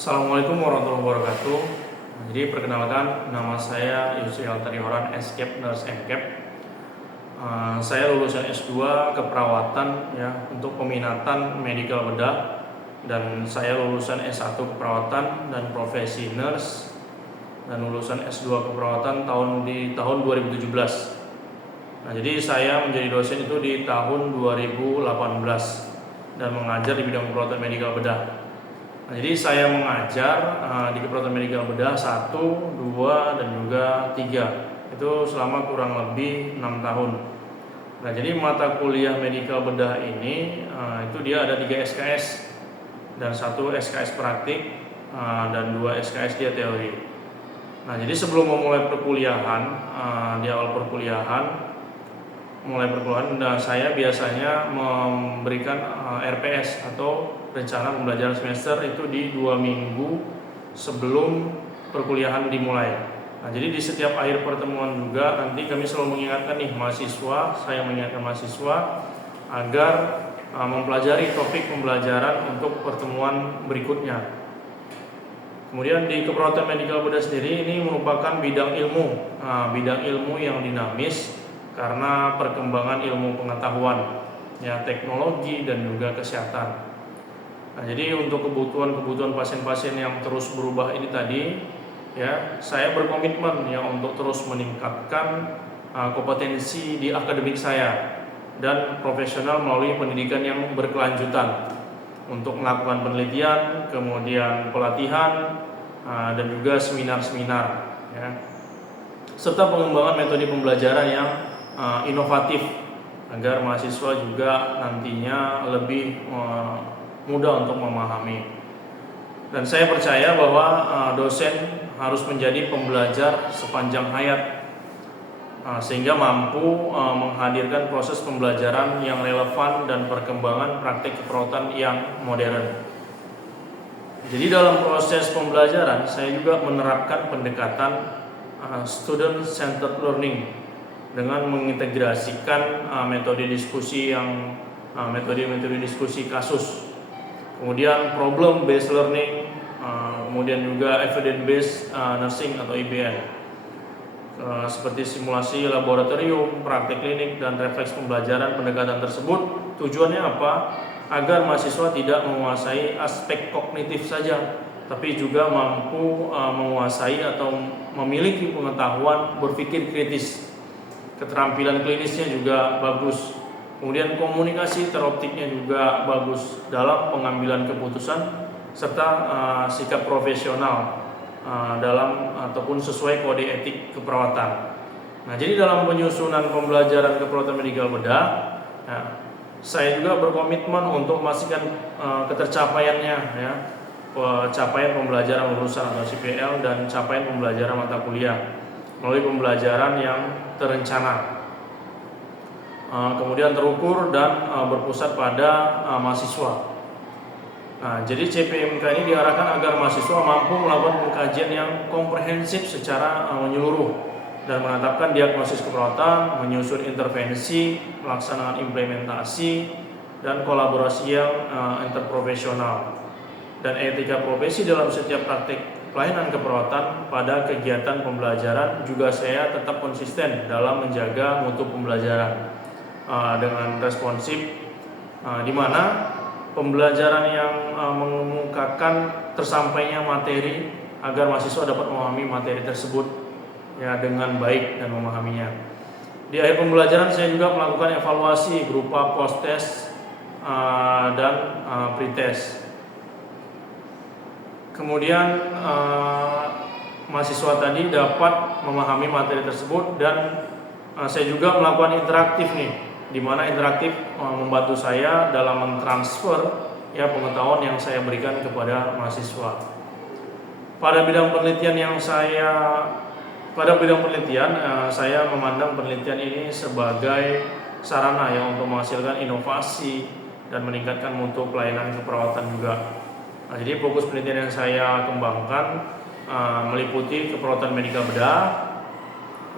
Assalamualaikum warahmatullahi wabarakatuh. Jadi perkenalkan, nama saya Yusri Altarihoran, Escape Nurse MCAP. Saya lulusan S2 keperawatan ya untuk peminatan medical bedah, dan saya lulusan S1 keperawatan dan profesi nurse, dan lulusan S2 keperawatan di tahun 2017. Nah, jadi saya menjadi dosen itu di tahun 2018 dan mengajar di bidang keperawatan medical bedah. Nah, jadi saya mengajar di keperawatan medikal bedah 1, 2, dan juga 3. Itu selama kurang lebih 6 tahun. Nah, jadi mata kuliah medikal bedah ini itu dia ada 3 SKS dan 1 SKS praktik dan 2 SKS dia teori. Nah, jadi sebelum memulai perkuliahan, di awal perkuliahan saya biasanya memberikan RPS atau rencana pembelajaran semester itu di 2 minggu sebelum perkuliahan dimulai. Nah, jadi di setiap akhir pertemuan juga nanti kami selalu mengingatkan saya mengingatkan mahasiswa agar mempelajari topik pembelajaran untuk pertemuan berikutnya. Kemudian di keperawatan medikal bedah sendiri ini merupakan bidang ilmu yang dinamis karena perkembangan ilmu pengetahuan, ya, teknologi dan juga kesehatan. Nah, jadi untuk kebutuhan pasien-pasien yang terus berubah ini tadi, ya, saya berkomitmen ya untuk terus meningkatkan kompetensi di akademik saya dan profesional melalui pendidikan yang berkelanjutan untuk melakukan penelitian, kemudian pelatihan, dan juga seminar-seminar, ya, serta pengembangan metode pembelajaran yang inovatif agar mahasiswa juga nantinya lebih mudah untuk memahami. Dan saya percaya bahwa dosen harus menjadi pembelajar sepanjang hayat, sehingga mampu menghadirkan proses pembelajaran yang relevan dan perkembangan praktik keperawatan yang modern. Jadi dalam proses pembelajaran saya juga menerapkan pendekatan student centered learning dengan mengintegrasikan metode diskusi kasus, kemudian problem based learning, kemudian juga evidence based nursing atau IBN, seperti simulasi laboratorium, praktik klinik, dan refleks pembelajaran. Pendekatan tersebut tujuannya apa? Agar mahasiswa tidak menguasai aspek kognitif saja, tapi juga mampu menguasai atau memiliki pengetahuan berpikir kritis. Keterampilan klinisnya juga bagus, kemudian komunikasi teroptiknya juga bagus dalam pengambilan keputusan, serta sikap profesional dalam ataupun sesuai kode etik keperawatan. Nah, jadi dalam penyusunan pembelajaran keperawatan medikal bedah, saya juga berkomitmen untuk memastikan ketercapaiannya, ya, capaian pembelajaran lulusan atau CPL dan capaian pembelajaran mata kuliah melalui pembelajaran yang terencana, kemudian terukur dan berpusat pada mahasiswa. Nah, jadi CPMK ini diarahkan agar mahasiswa mampu melakukan pengkajian yang komprehensif secara menyeluruh dan menetapkan diagnosis keperawatan, menyusun intervensi, pelaksanaan implementasi, dan kolaborasi yang interprofesional dan etika profesi dalam setiap praktik pelayanan keperawatan. Pada kegiatan pembelajaran juga saya tetap konsisten dalam menjaga mutu pembelajaran dengan responsif, di mana pembelajaran yang mengemukakan tersampainya materi agar mahasiswa dapat memahami materi tersebut, ya, dengan baik dan memahaminya. Di akhir pembelajaran saya juga melakukan evaluasi berupa post test dan pre-test. Kemudian mahasiswa tadi dapat memahami materi tersebut, dan saya juga melakukan interaktif nih, di mana interaktif membantu saya dalam mentransfer, ya, pengetahuan yang saya berikan kepada mahasiswa. Pada bidang penelitian saya memandang penelitian ini sebagai sarana yang untuk menghasilkan inovasi dan meningkatkan mutu pelayanan keperawatan juga. Nah, jadi fokus penelitian yang saya kembangkan meliputi keperawatan medikal bedah,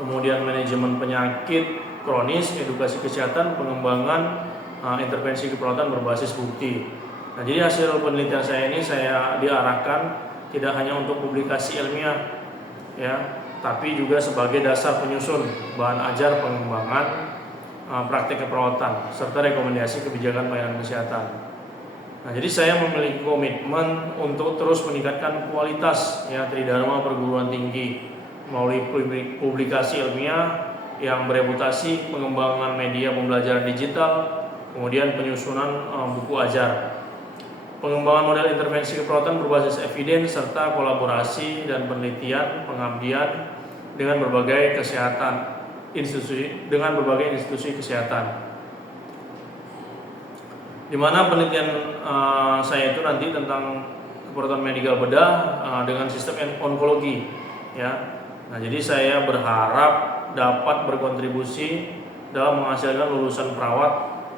kemudian manajemen penyakit kronis, edukasi kesehatan, pengembangan intervensi keperawatan berbasis bukti. Nah, jadi hasil penelitian saya ini saya diarahkan tidak hanya untuk publikasi ilmiah ya, tapi juga sebagai dasar penyusun bahan ajar pengembangan praktik keperawatan serta rekomendasi kebijakan pelayanan kesehatan. Nah, jadi saya memiliki komitmen untuk terus meningkatkan kualitas ya tridharma perguruan tinggi melalui publikasi ilmiah yang bereputasi, pengembangan media pembelajaran digital, kemudian penyusunan buku ajar, pengembangan model intervensi keperawatan berbasis evidence serta kolaborasi dan penelitian pengabdian dengan berbagai institusi kesehatan. Di mana penelitian saya itu nanti tentang keperawatan medikal bedah dengan sistem onkologi ya. Nah, jadi saya berharap dapat berkontribusi dalam menghasilkan lulusan perawat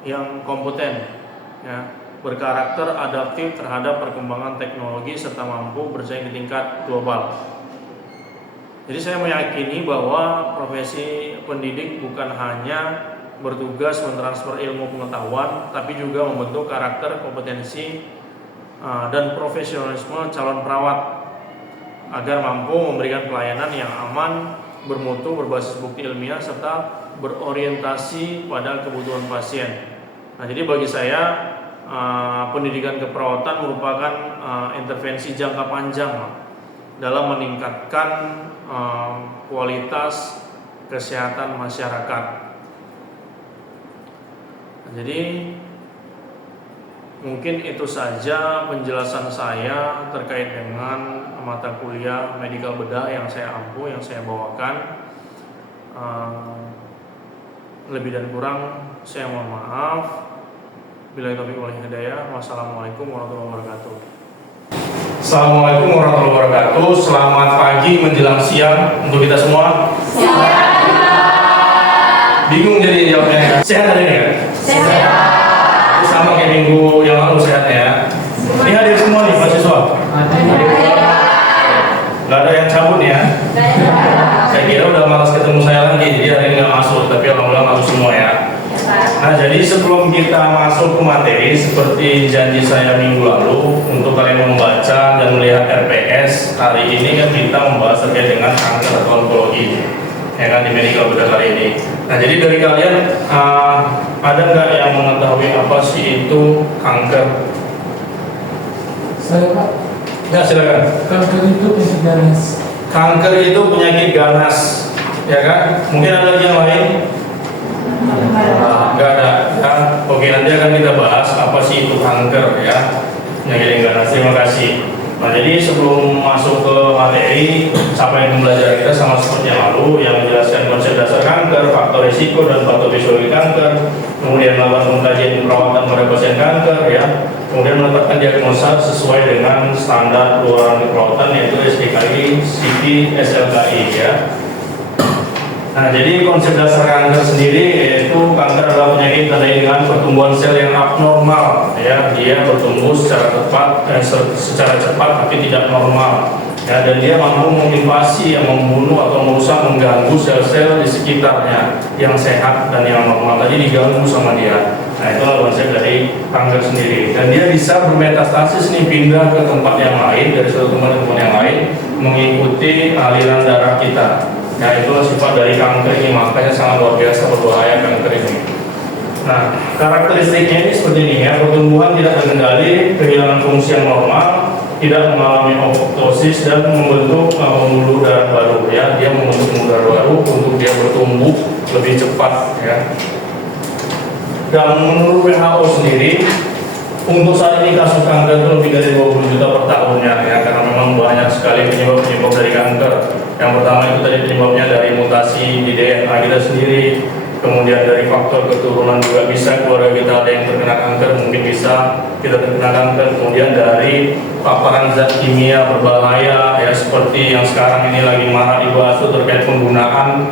yang kompeten ya, berkarakter adaptif terhadap perkembangan teknologi serta mampu bersaing di tingkat global. Jadi saya meyakini bahwa profesi pendidik bukan hanya bertugas mentransfer ilmu pengetahuan, tapi juga membentuk karakter, kompetensi, dan profesionalisme calon perawat agar mampu memberikan pelayanan yang aman, bermutu, berbasis bukti ilmiah, serta berorientasi pada kebutuhan pasien. Nah, jadi bagi saya pendidikan keperawatan merupakan intervensi jangka panjang dalam meningkatkan kualitas kesehatan masyarakat. Jadi mungkin itu saja penjelasan saya terkait dengan mata kuliah medikal bedah yang saya ampu, yang saya bawakan. Lebih dan kurang saya mohon maaf. Billahi taufiq wal hidayah. Wassalamualaikum warahmatullahi wabarakatuh. Assalamualaikum warahmatullahi wabarakatuh. Selamat pagi menjelang siang untuk kita semua. Bingung jadi jawabnya. Sehat hari ini kan? Sehat. Sama kayak minggu yang lalu sehatnya ya. Ini hadir semua nih mahasiswa. Gak ada yang cabut nih ya. Saya kira udah malas ketemu saya lagi, jadi hari ini gak masuk, tapi alhamdulillah masuk semua ya. Nah, jadi sebelum kita masuk ke materi, seperti janji saya minggu lalu, untuk kalian membaca dan melihat RPS, hari ini kan kita membahas terkait dengan kanker atau onkologi ya kan, di medical bedah kali ini. Nah, jadi dari kalian ada nggak yang mengetahui apa sih itu kanker? Saya Pak. Ya, silakan. Kanker itu penyakit ganas. Kanker itu penyakit ganas, ya kan? Mungkin ada lagi yang lain? Nggak ada. Ya. Oke, nanti akan kita bahas apa sih itu kanker ya, penyakit ganas. Terima kasih. Nah, jadi sebelum masuk ke materi, capaian pembelajaran kita sama seperti yang lalu, yang menjelaskan konsep dasar kanker, faktor risiko dan patofisiologi kanker, kemudian melakukan pengkajian perawatan pada pasien kanker ya, kemudian menetapkan diagnosa sesuai dengan standar keluaran keperawatan yaitu SDKI, CP, SLKI ya. Nah, jadi konsep dasar kanker sendiri yaitu kanker adalah penyakit tandai dengan pertumbuhan sel yang abnormal ya, dia bertumbuh secara cepat tapi tidak normal ya, dan dia mampu menginvasi yang membunuh atau merusak, mengganggu sel-sel di sekitarnya yang sehat dan yang normal tadi diganggu sama dia. Nah, itulah konsep dari kanker sendiri, dan dia bisa bermetastasis nih, pindah ke tempat yang lain, dari satu tempat ke tempat yang lain mengikuti aliran darah kita. Nah, itulah sifat dari kanker ini, makanya sangat luar biasa berbahaya kanker ini. Nah, karakteristiknya ini seperti ini ya, pertumbuhan tidak terkendali, kehilangan fungsi yang normal, tidak mengalami apoptosis dan membentuk pembuluh darah baru ya, dia membentuk pembuluh darah baru untuk dia bertumbuh lebih cepat ya. Dan menurut WHO sendiri, untuk saat ini kasus kanker itu lebih dari 20 juta per tahunnya ya, karena memang banyak sekali penyebab-penyebab dari kanker. Yang pertama itu tadi penyebabnya dari mutasi di DNA kita sendiri, kemudian dari faktor keturunan juga bisa, keluarga kita ada yang terkena kanker, mungkin bisa kita terkena kanker, kemudian dari paparan zat kimia berbahaya ya, seperti yang sekarang ini lagi marak dibahas itu terkait penggunaan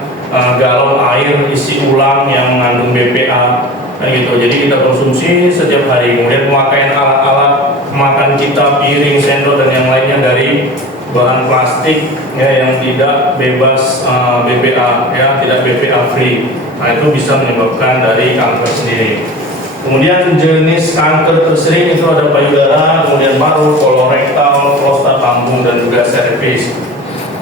galon air isi ulang yang mengandung BPA gitu. Jadi kita konsumsi setiap hari, kemudian pemakaian alat-alat makan kita, piring, sendok dan yang lainnya dari bahan plastik ya, yang tidak bebas BPA ya, tidak BPA free. Nah, itu bisa menyebabkan dari kanker sendiri. Kemudian jenis kanker tersering itu ada payudara, kemudian paru, kolorektal, prostat, lambung, dan juga serviks.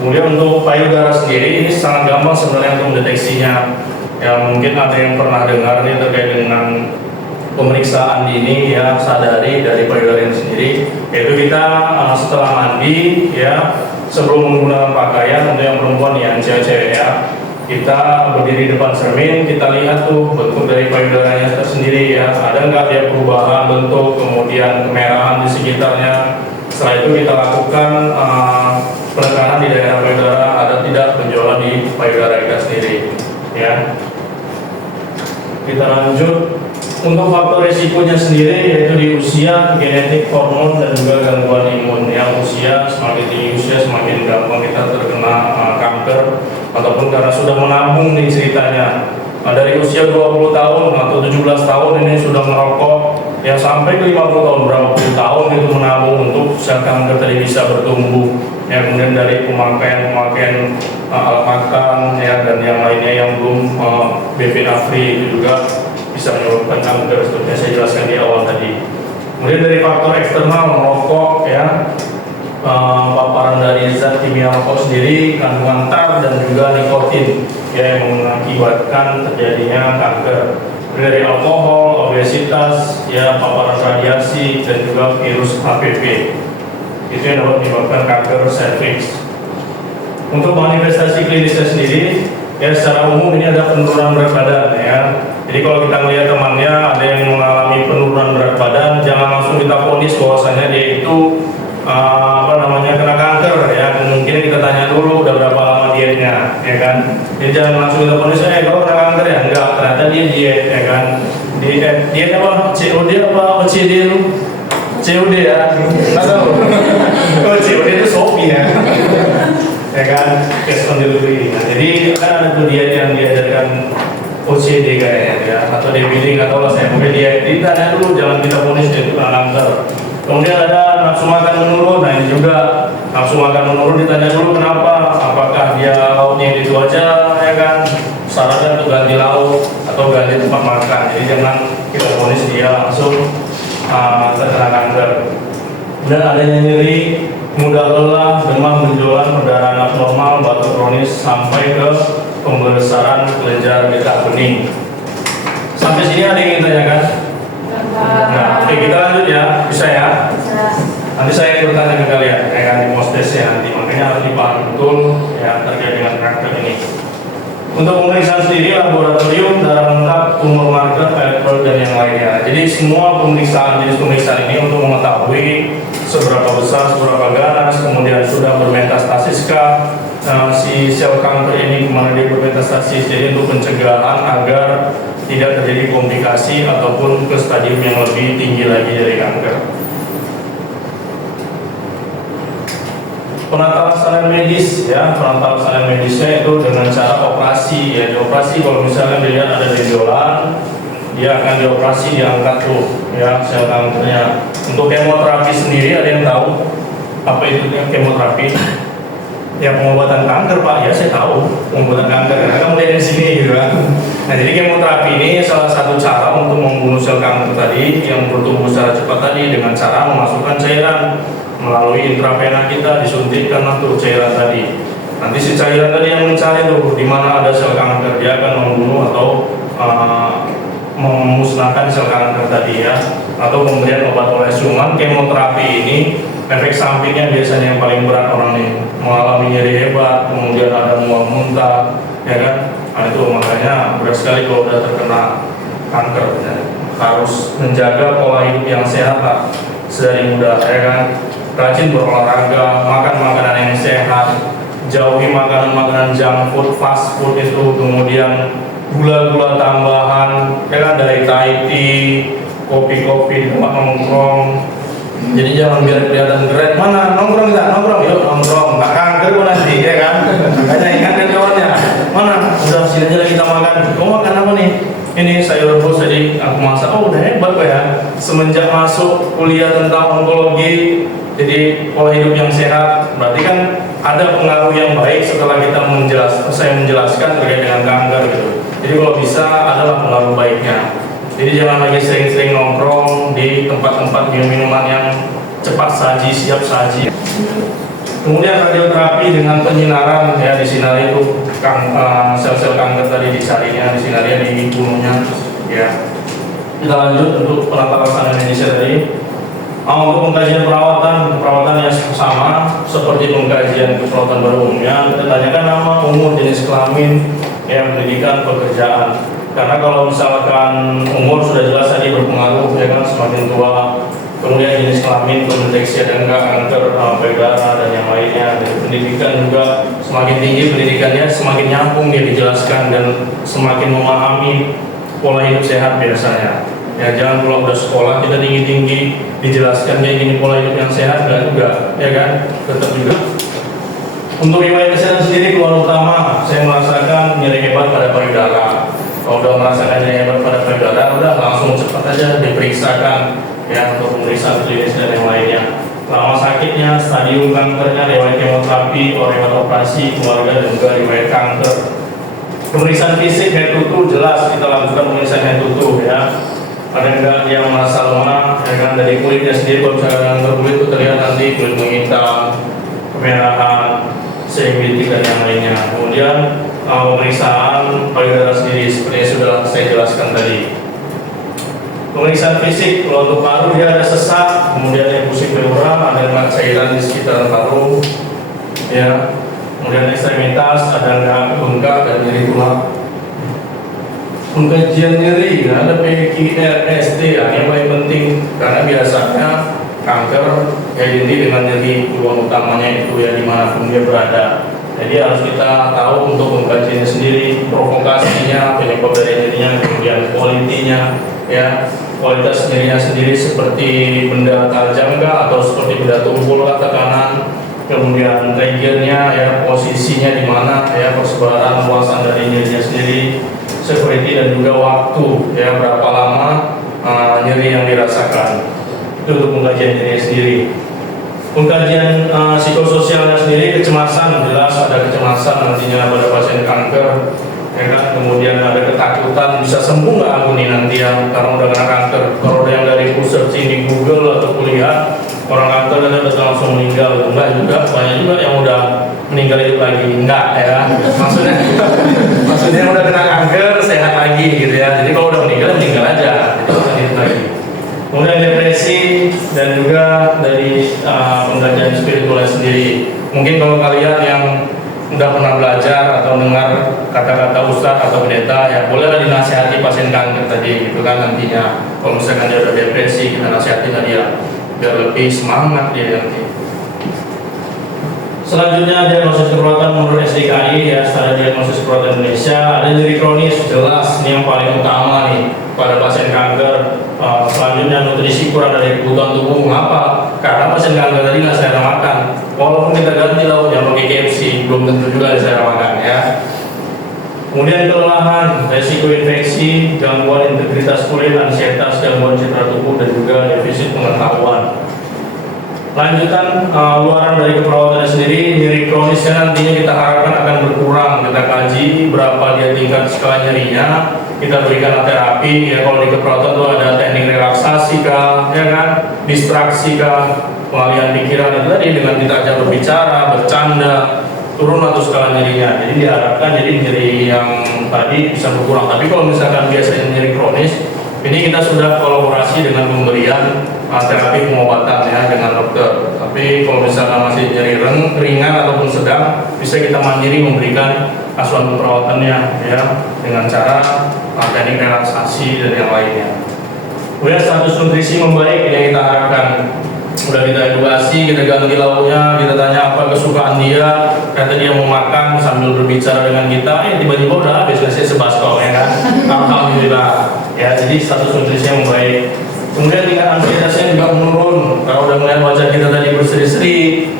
Kemudian untuk payudara sendiri ini sangat gampang sebenarnya untuk mendeteksinya. Ya mungkin ada yang pernah dengar nih terkait dengan pemeriksaan dini ya sadari dari payudara ini sendiri, yaitu kita setelah mandi ya sebelum menggunakan pakaian untuk yang perempuan yang cewek-cewek ya, kita berdiri di depan cermin, kita lihat tuh bentuk dari payudaranya tersendiri ya, ada nggak dia perubahan bentuk, kemudian kemerahan di sekitarnya. Setelah itu kita lakukan penekanan di daerah payudara, ada tidak penjualan di payudara kita sendiri ya. Kita lanjut. Untuk faktor risikonya sendiri yaitu di usia, genetik, hormon, dan juga gangguan imun. Yang usia semakin tinggi usia semakin gampang kita terkena kanker, ataupun karena sudah menabung nih ceritanya. Dari usia 20 tahun atau 17 tahun ini sudah merokok, yang sampai ke 50 tahun, berapa puluh tahun itu menabung untuk sel kanker tadi bisa bertumbuh. Ya, kemudian dari pemakaian alat makan ya, dan yang lainnya yang belum BPA free itu juga bisa menyebabkan kanker seperti yang saya jelaskan di awal tadi. Kemudian dari faktor eksternal merokok ya, paparan dari zat kimia rokok sendiri, kandungan tar dan juga nikotin ya, yang mengakibatkan terjadinya kanker. Dari alkohol, obesitas, ya paparan radiasi, dan juga virus HPV itu yang dapat menyebabkan kanker serviks. Untuk manifestasi klinisnya sendiri ya secara umum ini ada penurunan berat badan ya. Jadi kalau kita melihat temannya ada yang mengalami penurunan berat badan, jangan langsung kita vonis bahwasanya dia itu kena kanker ya. Mungkin kita tanya dulu udah berapa lama dietnya ya kan. Jadi jangan langsung kita vonis kalau kena kanker ya, enggak, ternyata dia diet ya kan. Diet apa? COD apa OCD lu? COD ya? Nggak tahu. Oh COD itu Shopee ya. Ya kan, cash on delivery. Nah, jadi kan ada tuh diet yang diajarkan OCD kayaknya ya, atau DBD nggak tahu lah saya. Mungkin diet ditanya dulu, jangan kita vonis dia itu kena kanker. Kemudian ada nafsu makan menurun. Nah ini juga nafsu makan menurun, ditanya dulu kenapa, apakah dia lauknya itu aja ya kan, sarannya untuk ganti lauk atau ganti tempat makan. Jadi jangan kita vonis dia langsung terkena kanker. Dan adanya nyeri, mudah lelah, demam, benjolan, perdarahan abnormal, batuk kronis, sampai ke pembesaran kelenjar getah bening. Sampai sini ada yang ingin tanyakan? Nah, oke kita lanjut ya, bisa ya? Nanti saya bertanya ke kalian, kayak di post-test ya nanti, makanya harus dipahami betul ya terkait dengan kanker ini. Untuk pemeriksaan sendiri, laboratorium, darah lengkap, tumor marker, elektrol, dan yang lainnya. Jadi semua jenis pemeriksaan ini untuk mengetahui seberapa besar, seberapa ganas, kemudian sudah bermetastasiskah si sel kanker ini, kemana dia bermetastasis. Jadi untuk pencegahan agar tidak terjadi komplikasi ataupun ke stadium yang lebih tinggi lagi dari kanker. Penata laksanaan medis ya, penata laksanaan medisnya itu dengan cara operasi ya. Dioperasi kalau misalnya dilihat ada benjolan, dia akan dioperasi, diangkat tuh ya sel kankernya. Untuk kemoterapi sendiri ada yang tahu apa itu kemoterapi? Ya pengobatan kanker Pak, ya saya tahu pengobatan kanker karena kamu lihat di sini gitu kan. Nah jadi kemoterapi ini salah satu cara untuk membunuh sel kanker tadi yang bertumbuh secara cepat tadi dengan cara memasukkan cairan melalui intravena kita, disuntikkan tuh cairan tadi. Nanti si cairan tadi yang mencari tuh di mana ada sel kanker, dia akan membunuh atau memusnahkan sel kanker tadi ya, atau pemberian obat oleh suman. Kemoterapi ini efek sampingnya biasanya yang paling berat orang nih, mengalami nyeri hebat, kemudian ada mual muntah ya kan. Nah itu makanya berat sekali kalau udah terkena kanker ya. Harus menjaga pola hidup yang sehat lah sedari muda ya kan. Rajin berolahraga, makan makanan yang sehat, jauhi makanan-makanan junk food, fast food itu, kemudian gula-gula tambahan, ya kan, dari Thai tea, kopi-kopi di tempat nongkrong. Jadi jangan biar kelihatan keren. Mana nongkrong kita? Nongkrong, yuk nongkrong. Nggak kanker kok nanti, ya kan? Makanya ingatkan kawannya. Mana? Udah sini aja kita makan. Kamu makan apa nih? Ini sayur rebus tadi aku masak. Oh udah hebat Pak ya. Semenjak masuk kuliah tentang onkologi, jadi pola hidup yang sehat, berarti kan ada pengaruh yang baik setelah kita saya menjelaskan terkait dengan kanker gitu. Jadi kalau bisa adalah pengaruh baiknya. Jadi jangan lagi sering-sering nongkrong di tempat-tempat minum-minuman yang cepat saji, siap saji. Kemudian radioterapi dengan penyinaran, ya disinari itu sel-sel kanker tadi disarinya, disinari dibunuhnya, ya. Kita lanjut untuk penata laksana Indonesia tadi. Untuk pengkajian perawatan yang sama seperti pengkajian keperawatan pada umumnya, kita tanyakan nama, umur, jenis kelamin, ya, pendidikan, pekerjaan. Karena kalau misalkan umur sudah jelas tadi berpengaruh, ya kan, semakin tua, kemudian jenis kelamin, pendeteksi ada enggak kanker payudara dan yang lainnya. Dan pendidikan juga semakin tinggi pendidikannya, semakin nyambung dia dijelaskan dan semakin memahami pola hidup sehat biasanya. Ya jangan kalau udah sekolah kita tinggi-tinggi dijelaskan kayak gini pola hidup yang sehat, enggak juga, ya kan, tetap juga. Untuk riwayat kesehatan sendiri, keluhan utama saya merasakan nyeri hebat pada payudara. Kalau udah merasakan nyeri hebat pada payudara, udah langsung cepat aja diperiksakan, ya, untuk pemeriksaan klinis dan yang lainnya. Lama sakitnya, stadium kankernya, riwayat kemoterapi, riwayat operasi keluarga dan juga riwayat kanker. Pemeriksaan fisik head to toe jelas kita lakukan pemeriksaan head to toe, ya. Ada enggak yang merasa lemah, ya kan, dari kulitnya sendiri. Kalau misalkan kanker kulit itu terlihat nanti kulit menghitam, kemerahan, semitik dan yang lainnya. Kemudian pemeriksaan payudara sendiri seperti yang sudah saya jelaskan tadi. Pemeriksaan fisik, kalau untuk paru dia ada sesak, kemudian ada pusing pleural, ada enggak cairan di sekitar paru, ya. Kemudian ekstremitas ada enggak bengkak dan nyeri tulang. Pengkajian nyeri, ada PQRST, ya, yang paling penting karena biasanya kanker identik dengan nyeri, tujuan utamanya itu ya dimanapun dia berada. Jadi harus kita tahu untuk mengkajinya sendiri, provokasinya, penyebab dari nyerinya, kemudian kualitinya, ya, kualitas nyerinya sendiri seperti benda tajam enggak atau seperti benda tumpul tekanan, kemudian triggernya, ya, posisinya di mana, ya, persebaran luasan dari nyerinya sendiri, severity dan juga waktu, ya, berapa lama nyeri yang dirasakan. Itu untuk pengkajian nyeri sendiri. Pengkajian psikososialnya sendiri, kecemasan, jelas ada kecemasan nantinya pada pasien kanker, ya kan. Kemudian ada ketakutan, bisa sembuh nggak aku nih nanti yang karena udah kena kanker. Kalau ada yang dari searching di Google atau kuliah, orang kanker dan udah langsung meninggal, enggak juga, banyak juga yang udah meninggal hidup lagi, enggak, ya. Maksudnya udah kena kanker sehat lagi gitu, ya. Jadi kalau udah meninggal aja, itu akan hidup lagi. Kemudian depresi dan juga dari pengkajian spiritual sendiri. Mungkin kalau kalian yang udah pernah belajar atau dengar kata-kata ustadz atau pendeta, ya bolehlah dinasihati pasien kanker tadi, gitu kan, nantinya. Kalau misalkan dia udah depresi, kita nasihati tadi ya, biar lebih semangat dia nanti. Selanjutnya diagnosis keperawatan menurut SDKI, ya, Standar Diagnosis Keperawatan Indonesia. Ada nyeri kronis, jelas ini yang paling utama nih pada pasien kanker. Selanjutnya nutrisi kurang dari kebutuhan tubuh. Mengapa? Karena pasien kanker tadi nggak selera makan. Walaupun kita ganti lauknya pakai KFC, belum tentu juga selera makan, ya. Kemudian kelelahan, resiko infeksi, gangguan integritas kulit, ansietas, gangguan citra tubuh dan juga defisit pengetahuan. Lanjutan luaran dari keperawatan sendiri, nyeri kronisnya nantinya kita harapkan akan berkurang. Kita kaji berapa dia tingkat skala nyerinya, kita berikan terapi, ya. Kalau di keperawatan itu ada teknik relaksasi kah, ya kan, distraksi kah, pengalihan pikiran itu tadi dengan kita ajak berbicara, bercanda, turun atau skala nyerinya. Jadi diharapkan jadi nyeri yang tadi bisa berkurang. Tapi kalau misalkan biasanya nyeri kronis, ini kita sudah kolaborasi dengan pemberian terapi pengobatan, ya, dengan dokter. Tapi kalau misalkan masih nyeri ringan ataupun sedang, bisa kita mandiri memberikan asuhan perawatannya, ya, dengan cara teknik relaksasi dan yang lainnya. Kemudian status nutrisi membaik, ini yang kita harapkan. Udah kita edukasi, kita ganti lauknya, kita tanya apa kesukaan dia, kata dia mau makan sambil berbicara dengan kita, tiba-tiba udah habis nasi sebaskol, ya kan. Alhamdulillah, ya. Jadi status nutrisinya membaik. Kemudian tingkat ansietasnya juga menurun. Kalau udah melihat wajah kita tadi berseri-seri,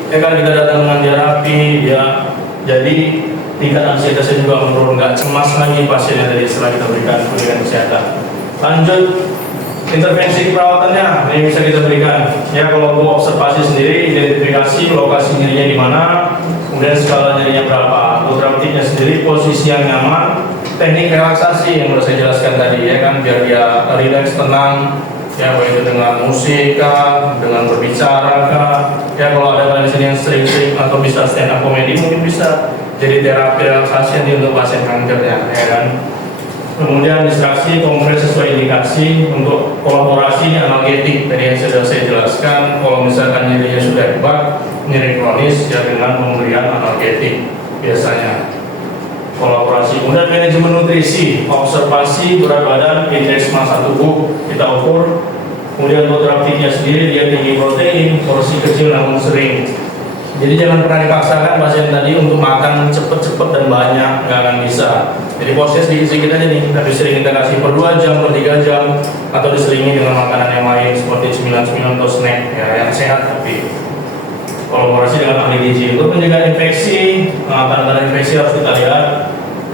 ya kan, kita datang dengan dia rapi, ya. Jadi tingkat ansietasnya juga menurun, nggak cemas lagi pasiennya tadi setelah kita berikan pendidikan kesehatan. Lanjut, intervensi perawatannya ini bisa kita berikan, ya. Kalau untuk observasi sendiri, identifikasi lokasi nyerinya di mana, kemudian skala nyerinya berapa, terapnya sendiri, posisi yang nyaman, teknik relaksasi yang udah saya jelaskan tadi ya kan, biar dia rileks, tenang ya, baik itu dengan musik kah, dengan berbicara kah ya. Kalau ada kalian sini yang sering-sering atau bisa stand up comedy, mungkin bisa jadi terapi relaksasi nanti untuk pasien kankernya ya kan. Kemudian distraksi kompres sesuai indikasi. Untuk kolaborasi analgetik tadi yang sudah saya jelaskan, kalau misalkan nyerinya sudah hebat, nyeri kronis ya dengan pemberian analgetik biasanya kolaborasi. Kemudian manajemen nutrisi, observasi berat badan, indeks massa tubuh kita ukur. Kemudian untuk terapinya sendiri, dia tinggi protein, porsi kecil namun sering. Jadi jangan pernah dipaksakan pasien tadi untuk makan cepet-cepet dan banyak, nggak akan bisa. Jadi porsinya sedikit-sedikit aja nih, tapi sering kita kasih per 2 jam, per 3 jam, atau diselingi dengan makanan yang lain seperti cemilan-cemilan atau snack ya, yang sehat. Tapi kolaborasi dengan ahli gizi untuk mencegah infeksi, tanda-tanda infeksi harus kita lihat.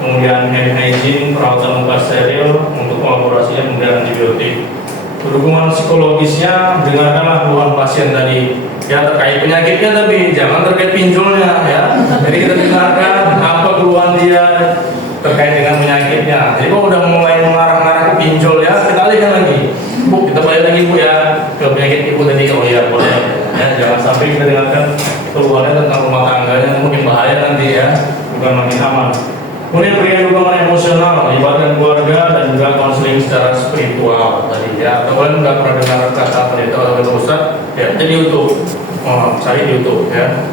Kemudian hand hygiene, perawatan muka steril, untuk kolaborasinya kemudian antibiotik. Dukungan psikologisnya, dengarkanlah keluhan pasien tadi ya, terkait penyakitnya, tapi jangan terkait pinjolnya ya. Jadi kita dengarkan apa keluhan dia terkait dengan penyakitnya. Jadi kalau udah mulai mengarah-arah ke pinjol ya, kita alihkan lagi. Bu, kita balik lagi Bu ya ke penyakit ibu tadi. Oh iya boleh ya, jangan sampai kita dengarkan keluhannya tentang rumah tangganya, mungkin bahaya nanti ya, bukan makin aman. Kemudian berikan dukungan emosional, libatkan keluarga dan juga konseling secara spiritual tadi ya. Atau kalian nggak pernah dengar kata pendeta atau ustaz ya, jadi YouTube, cari di YouTube ya.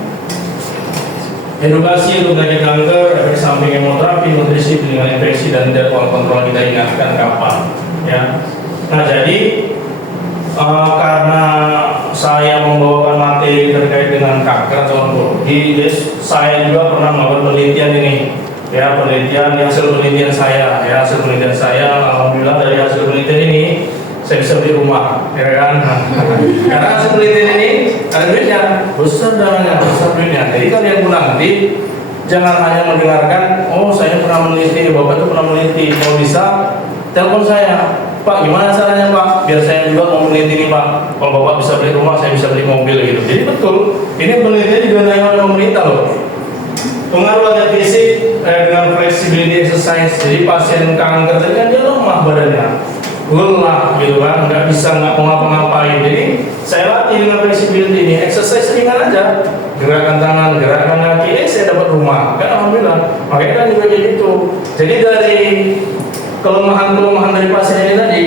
Edukasi untuk penyakit kanker, efek samping kemoterapi, nutrisi, pencegahan infeksi, dan jadwal kontrol kita ingatkan kapan ya. Nah jadi karena saya membawakan materi terkait dengan kanker atau onkologi, saya juga pernah melakukan penelitian ini. Ya, penelitian, hasil penelitian saya ya, hasil penelitian saya, alhamdulillah dari hasil penelitian ini saya bisa beli rumah ya kan. Karena hasil penelitian ini ada duitnya, besar dananya, besar duitnya. Jadi kalian pun nanti jangan hanya mendengarkan, oh saya pernah meneliti, bapak itu pernah meneliti. Kalau bisa telepon saya, Pak gimana caranya Pak, biar saya juga mau meneliti nih Pak. Kalau bapak bisa beli rumah, saya bisa beli mobil gitu. Jadi betul, ini penelitian juga oleh pemerintah loh. Pengaruh latihan fisik dengan flexibility exercise. Jadi pasien kanker tadi kan dia lemah badannya, lelah gitu kan, nggak bisa nggak mau ngapa-ngapain. Jadi saya latih dengan flexibility ini, exercise ringan aja, gerakan tangan, gerakan kaki, saya dapat rumah. Kan alhamdulillah. Makanya kan juga gitu. Jadi dari kelemahan-kelemahan dari pasien ini tadi,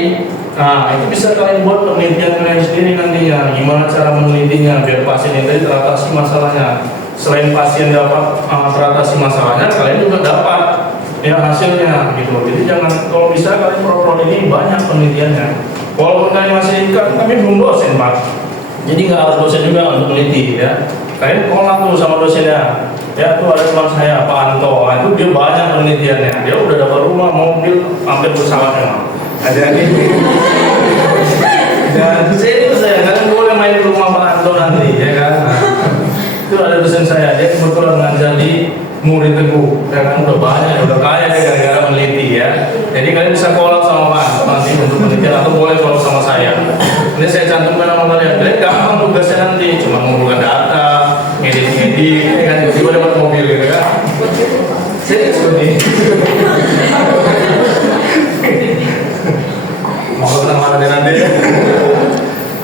nah itu bisa kalian buat penelitian kalian sendiri nantinya. Gimana cara menelitinya biar pasien ini tadi teratasi masalahnya. Selain pasien dapat teratasi masalahnya, kalian juga dapat ya hasilnya gitu. Jadi jangan, kalau bisa kalian pro ini banyak penelitiannya. Walaupun kalian masih kami belum dosen Pak, jadi nggak harus dosen juga untuk meneliti ya. Kalian kolak tuh sama dosennya. Ya tuh ada teman saya Pak Anto, nah, itu dia banyak penelitiannya. Dia udah dapat rumah, mobil, hampir pesawat emang. Nah, jadi dan saya kalian boleh main di rumah Pak Anto nanti ya kan. Itu ada dosen saya, dia kebetulan ngajar di Murid Teguh, ya kan udah banyak, udah kaya dia gara-gara meneliti ya. Jadi kalian bisa kolab sama Pak nanti untuk penelitian, atau boleh kolab sama saya. Ini saya cantumkan nama kalian. Kalian gampang tugasnya nanti, cuma mengumpulkan data, ngedit, ya kan, tiba dapat mobil gitu kan. Saya seperti ini. Mau tentang mana dia nanti?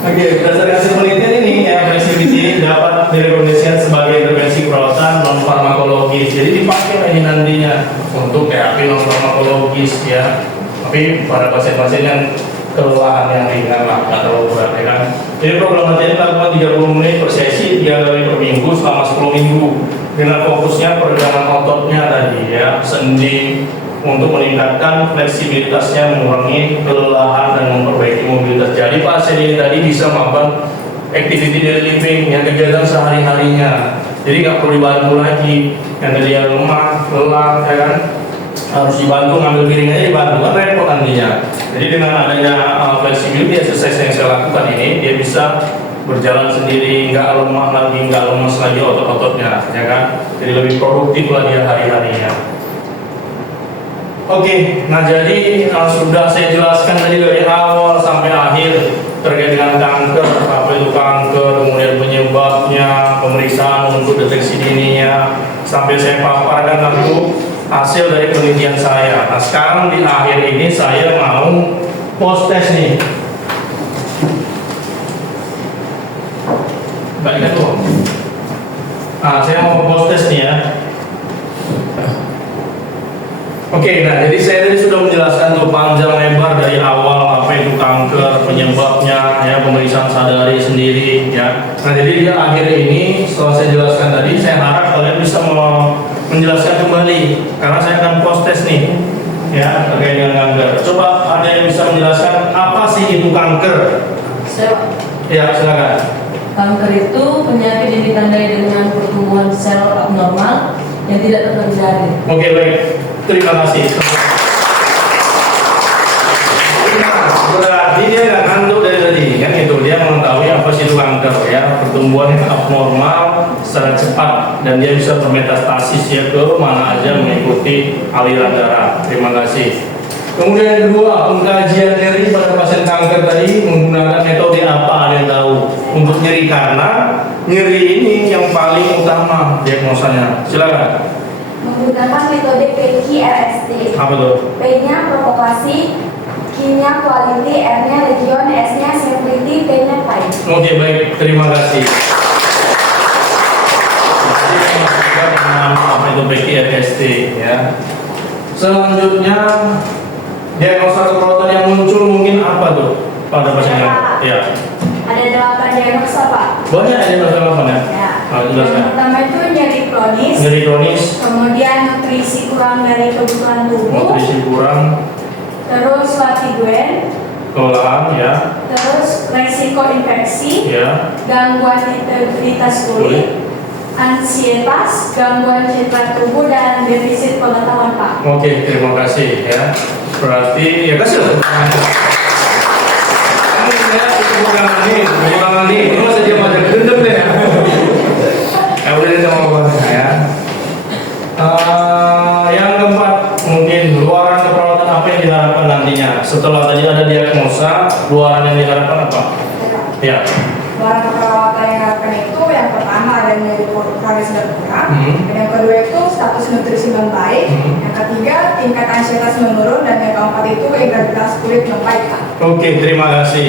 Oke, berdasarkan hasil penelitian ini ya, flexibility dapat direkomendasikan sebagai intervensi perawatan non farmakologis. Jadi dipakai ini nantinya untuk terapi non farmakologis ya. Tapi pada pasien-pasien yang kelelahan yang ringan lah, nggak terlalu berat ya kan. Jadi program latihan dilakukan 30 menit per sesi 3 kali per minggu selama 10 minggu dengan fokusnya peregangan ototnya tadi ya, sendi, untuk meningkatkan fleksibilitasnya, mengurangi kelelahan dan memperbaiki mobilitas. Jadi pasien ini tadi bisa melakukan activity daily living, yang kegiatan sehari-harinya. Jadi nggak perlu dibantu lagi. Yang tadi yang lemah, lelah, ya kan, harus dibantu ngambil piring aja dibantu, kan repot nantinya. Jadi dengan adanya flexibility exercise yang saya lakukan ini, dia bisa berjalan sendiri, nggak lemah lagi, nggak lemas lagi otot-ototnya, ya kan. Jadi lebih produktif lah dia hari-harinya. Oke, nah jadi sudah saya jelaskan tadi dari awal sampai akhir terkait dengan kanker, apa itu kanker, kemudian penyebabnya, pemeriksaan untuk deteksi dininya, sampai saya paparkan lalu hasil dari penelitian saya. Nah sekarang di akhir ini saya mau post test nih. Nggak ingat tuh. Nah saya mau post test nih ya. Oke, nah jadi saya tadi sudah menjelaskan tuh panjang lebar dari awal apa itu kanker, penyebabnya, ya pemeriksaan sadari sendiri, ya. Nah jadi di akhir ini setelah saya jelaskan tadi, saya harap kalian bisa menjelaskan kembali karena saya akan post test nih, ya terkait dengan kanker. Coba ada yang bisa menjelaskan apa sih itu kanker? Ya silakan. Kanker itu penyakit yang ditandai dengan pertumbuhan sel abnormal yang tidak terkendali. Oke, baik. Terima kasih. Berarti dia nggak ngantuk dari tadi, kan itu dia mengetahui apa sih itu kanker, ya pertumbuhan yang abnormal secara cepat dan dia bisa bermetastasis ya ke mana aja mengikuti aliran darah. Terima kasih. Kemudian yang kedua, pengkajian nyeri pada pasien kanker tadi menggunakan metode apa, ada yang tahu? Untuk nyeri, karena nyeri ini yang paling utama diagnosanya. Silakan. Menggunakan metode PQRST. Apa tuh? P-nya provokasi, Q-nya quality, R-nya region, S-nya severity, T-nya time. Oke, baik, terima kasih. Apa itu PQRST, ya? Selanjutnya, diagnosa keperawatan yang muncul mungkin apa tuh pada pasien kanker? Ya. Ada 8 diagnosa, Pak. Banyak diagnosa apa ya? Ya. Jelaskan. Yang pertama itu nyeri kronis. Nyeri kronis, Kemudian nutrisi kurang dari kebutuhan tubuh. nutrisi kurang, Terus fatigue, kelelahan, ya, terus resiko infeksi, ya, gangguan integritas kulit, ansietas, gangguan citra tubuh, dan defisit pengetahuan, Pak. Oke, terima kasih ya. Berarti ya kasih lah. Ini masa dia pada gendem deh. Ya udah deh sama gua ya. Yang keempat mungkin luaran keperawatan apa yang diharapkan nantinya. Setelah tadi ada diagnosa, luaran yang diharapkan apa? Ya. Luaran keperawatan yang diharapkan itu yang pertama ada nyeri kronis dan kurang, yang kedua itu status nutrisi membaik, yang ketiga tingkat ansietas menurun, dan yang keempat itu integritas kulit membaik, Pak. Oke, terima kasih.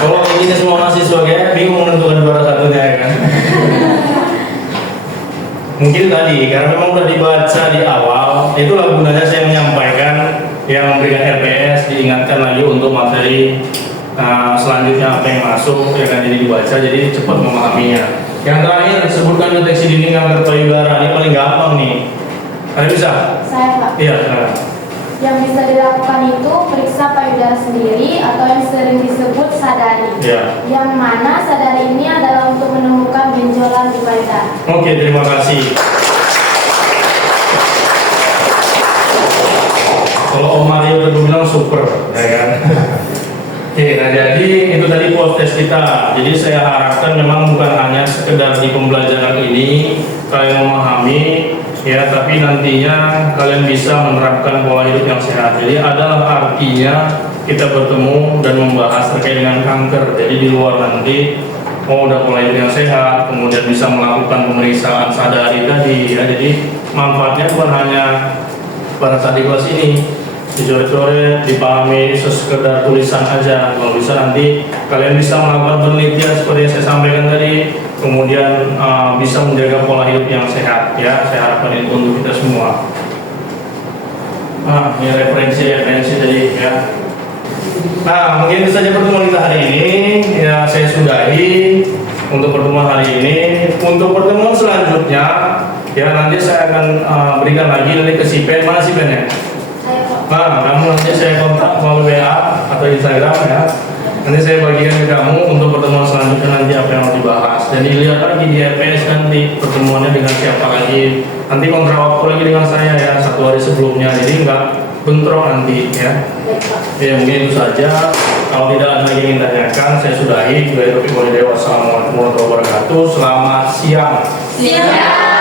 Kalau ini semua mahasiswa kayak bingung menentukan juara satunya ya kan. Mungkin tadi karena memang udah dibaca di awal, itulah gunanya saya menyampaikan yang memberikan RPS, diingatkan lagi untuk materi selanjutnya apa yang masuk ya kan, jadi dibaca jadi cepat memahaminya. Yang terakhir disebutkan deteksi dini kanker payudara, ini paling gampang nih. Ada bisa? Saya, Pak. Iya, silakan. Yang bisa dilakukan itu periksa payudara sendiri atau yang sering disebut sadari. Iya. Yang mana sadari ini adalah untuk menemukan benjolan di payudara. Oke, terima kasih. Kalau Om Mario udah bilang super, ya kan? Oke, nah jadi itu tadi post test kita. Jadi saya harapkan memang bukan hanya sekedar di pembelajaran ini kalian memahami, ya, tapi nantinya kalian bisa menerapkan pola hidup yang sehat. Jadi adalah artinya kita bertemu dan membahas terkait dengan kanker. Jadi di luar nanti udah pola hidup yang sehat, kemudian bisa melakukan pemeriksaan sadari tadi, ya. Jadi manfaatnya bukan hanya pada saat di kelas ini dicoret-coret, dipahami sekedar tulisan aja. Kalau bisa nanti kalian bisa melakukan penelitian seperti yang saya sampaikan tadi, kemudian bisa menjaga pola hidup yang sehat, ya. Saya harapkan itu untuk kita semua. Ini referensi tadi, ya. Nah, mungkin itu saja pertemuan kita hari ini. Ya, saya sudahi untuk pertemuan hari ini. Untuk pertemuan selanjutnya, ya nanti saya akan berikan lagi nanti ke si Pen. Mana si Pen-nya? Nah, kamu nanti saya kontak melalui WA atau Instagram, ya. Nanti saya bagikan ke kamu untuk pertemuan selanjutnya nanti apa yang mau dibahas. Dan dilihat lagi di RPS nanti pertemuannya dengan siapa lagi. Nanti kontra waktu lagi dengan saya ya, 1 hari sebelumnya. Jadi enggak bentrok nanti ya. Ya mungkin itu saja. Kalau tidak ada lagi yang ingin tanyakan, saya sudahi. Wassalamualaikum warahmatullahi wabarakatuh. Selamat siang. Siap.